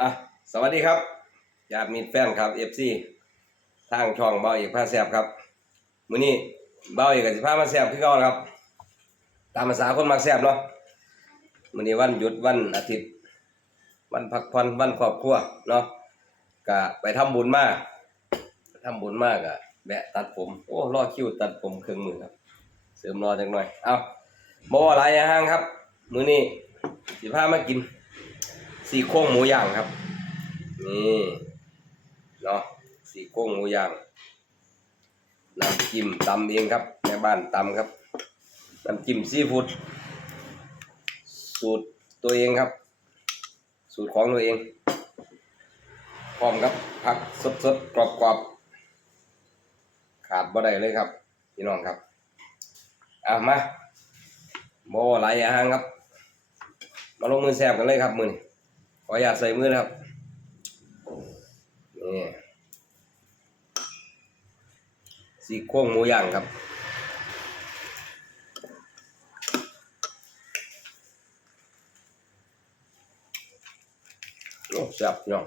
อะสวัสดีครับญาติมิตรแฟนครับ FC ทางช่องเบาเอกพาแซบครับมื้อนี้เบาเอกกับสิพามาแซบคือเก่านครับ ตามภาษาคนมักแซบเนาะมื้อนี้วันหยุดวันอาทิตย์ วันพักผ่อนวันครอบครัวเนาะก็ไปทำบุญมากทำบุญมากอะแวะตัดผมโอ้รอคิวตัดผมเครื่องมือครับ เสริมรอจังหน่อย เอาบ่ว่าหลายอย่างครับ มื้อนี้สิพามากิน สี่โครงหมูย่างครับ นี่เนาะสี่โครงหมูย่างน้ำจิ้มตำเองครับแม่บ้านตำครับน้ำจิ้มซีฟู้ดสูตรตัวเองครับ สูตรของตัวเองพร้อมครับผักสดๆกรอบๆขาดบ่ได้เลยครับพี่น้องครับเอามาบ่หลายอย่างครับ มาลงมือแซบกันเลยครับมือนี้ ออยากใส่มือนะครับนี่สีโครงหมูย่างครับโอ้แซ่บพี่น้อง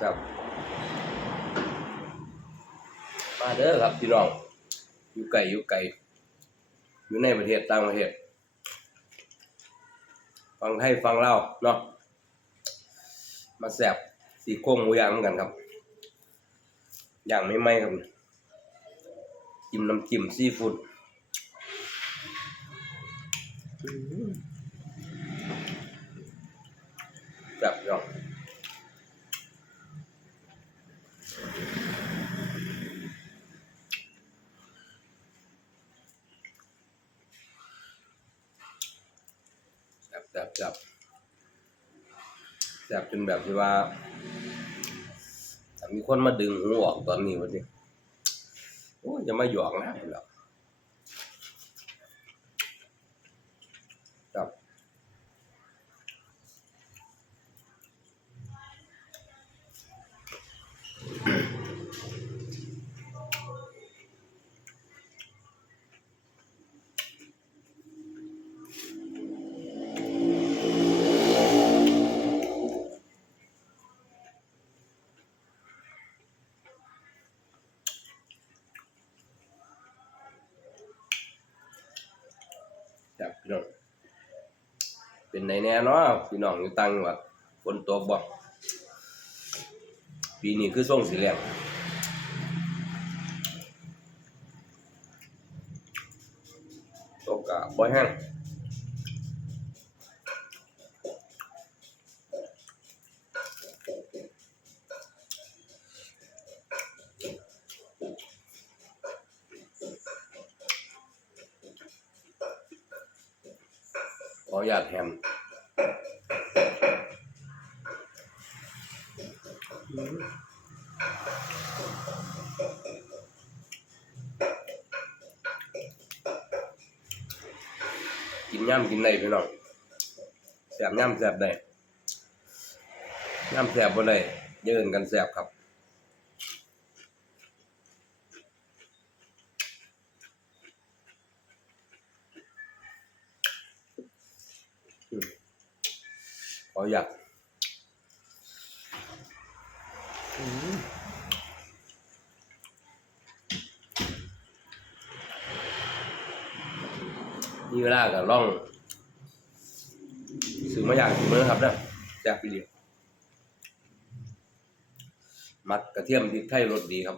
ครับ มาเด้อครับพี่น้อง อยู่ไกลอยู่ไกลอยู่ในประเทศต่างประเทศ ฟังให้ฟังเล่าเนาะ มาแสบสีโครงหมูย่างเหมือนกันครับ อย่างไม่ไหมครับ จิ้มน้ำจิ้มซีฟู้ดแบบพี่น้อ แซ่บแซ่บแซ่บ แซบจนแบบที่ว่ามีคนมาดึงหูออกตอนนี้วันนี้โอ้ยจะมาหยอกนะแล้วค แซ่บพี่น้อง เป็นในแน่เนาะพี่น้องอยู่ตังหวัดฝนตกบ่ปีนี้คือส่งสีแรงตกกะบ่แห้ง ออนุญาตแฮมกินย่ำกินได้พี่น้องแสบย่ำแสบได้ย่ำแสบบ่ได้เยินกันแสบครับ ขออยากมีเวลาก็ล่องซื้อมาอยางซื้อมาครับนะแซ่บปีเดียวมัดกระเทียมพริกไทยรสดีครับ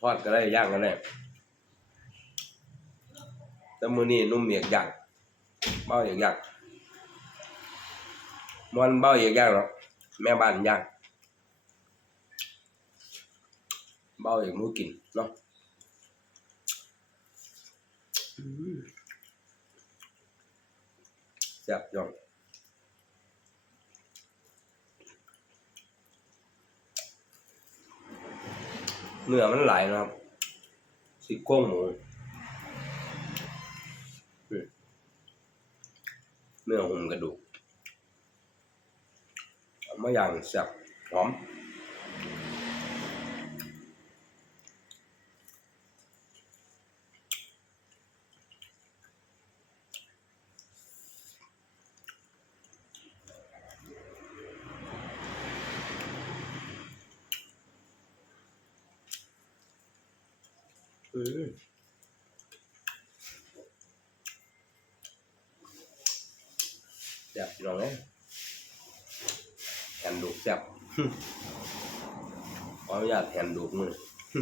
ทอดก็ได้ย่างก็ได้ แต่มือนี้นุ่มเมียกย่างเบ้าเอกย่างมันเบ้าเอกย่างหรอกแม่บ้านย่างเบ้าเอกหมูกินเนาะอืมแซ่บย่องเนื้อมันไหลนะครับซี่โครงหมู เนื้อหุ้มกระดูกมาอย่างแซ่บหอมอืม แซ่บพี่น้องเอ้ยแทนดูกแซ่บขออนุญาตแทนดูกมืออื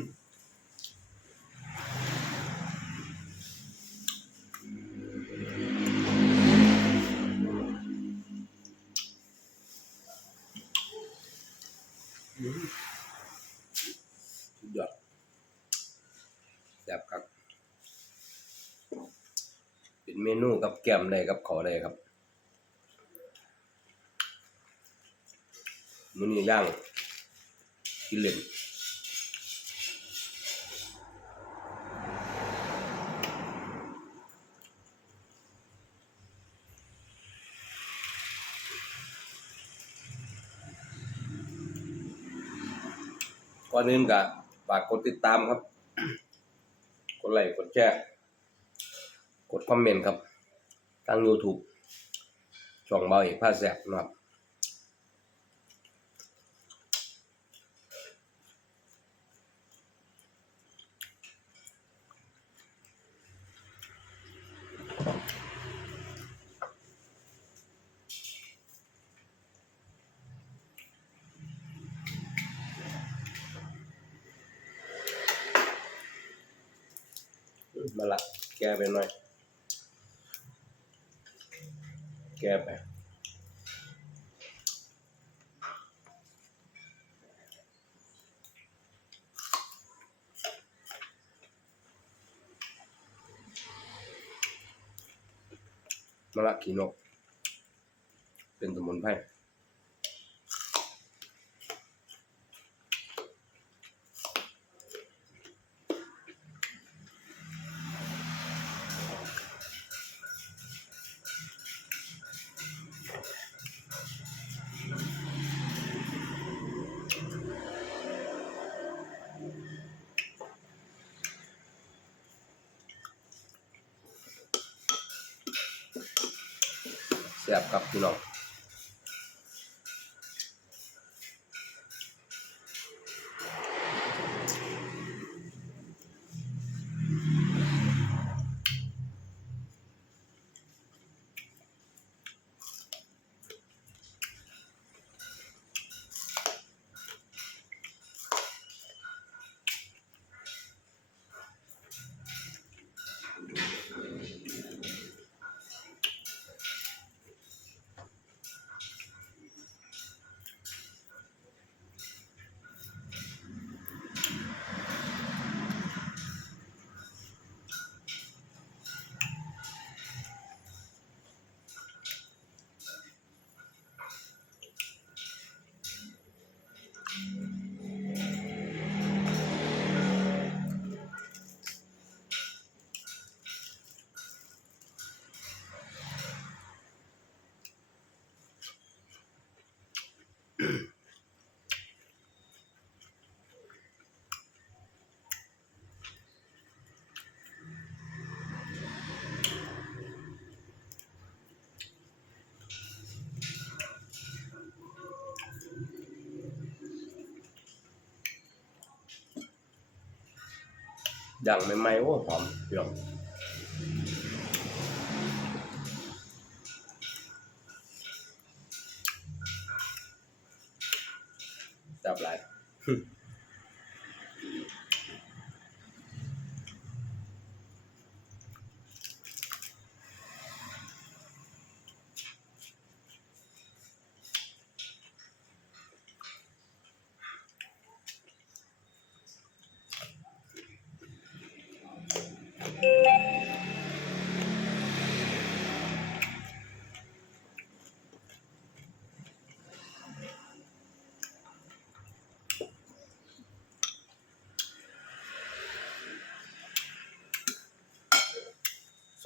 มสุดยอดแซ่บครับ เป็นเมนูกับแกล้มได้กับขอได้ครับ มือนี้ย่างกินเล่นก่อนอื่นก็ฝากกดติดตามครับ กดไลค์กดแชร์กดคอมเมนต์ครับทาง YouTube ช่องเบาเอกผ้าแสบนะครับ มาละแก้ไปหน่อย แก้ไปมะละขีนก เป็นสมุนไพร ซ่บครับพี่น้อง อย่างใหม่ๆโอ้หอมเปรี้ยว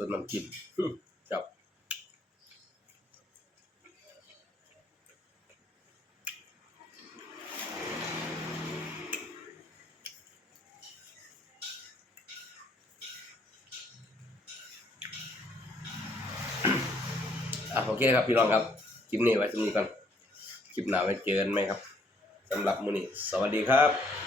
ส่วนน้ำจิ้มจับอ่โอเคครับพี่น้องครับคลิปนี้ไว้คลินี้ก่อนคลิปหน้าไว้เจอกันไหมครับสำหรับมือนี้สวัสดีครับ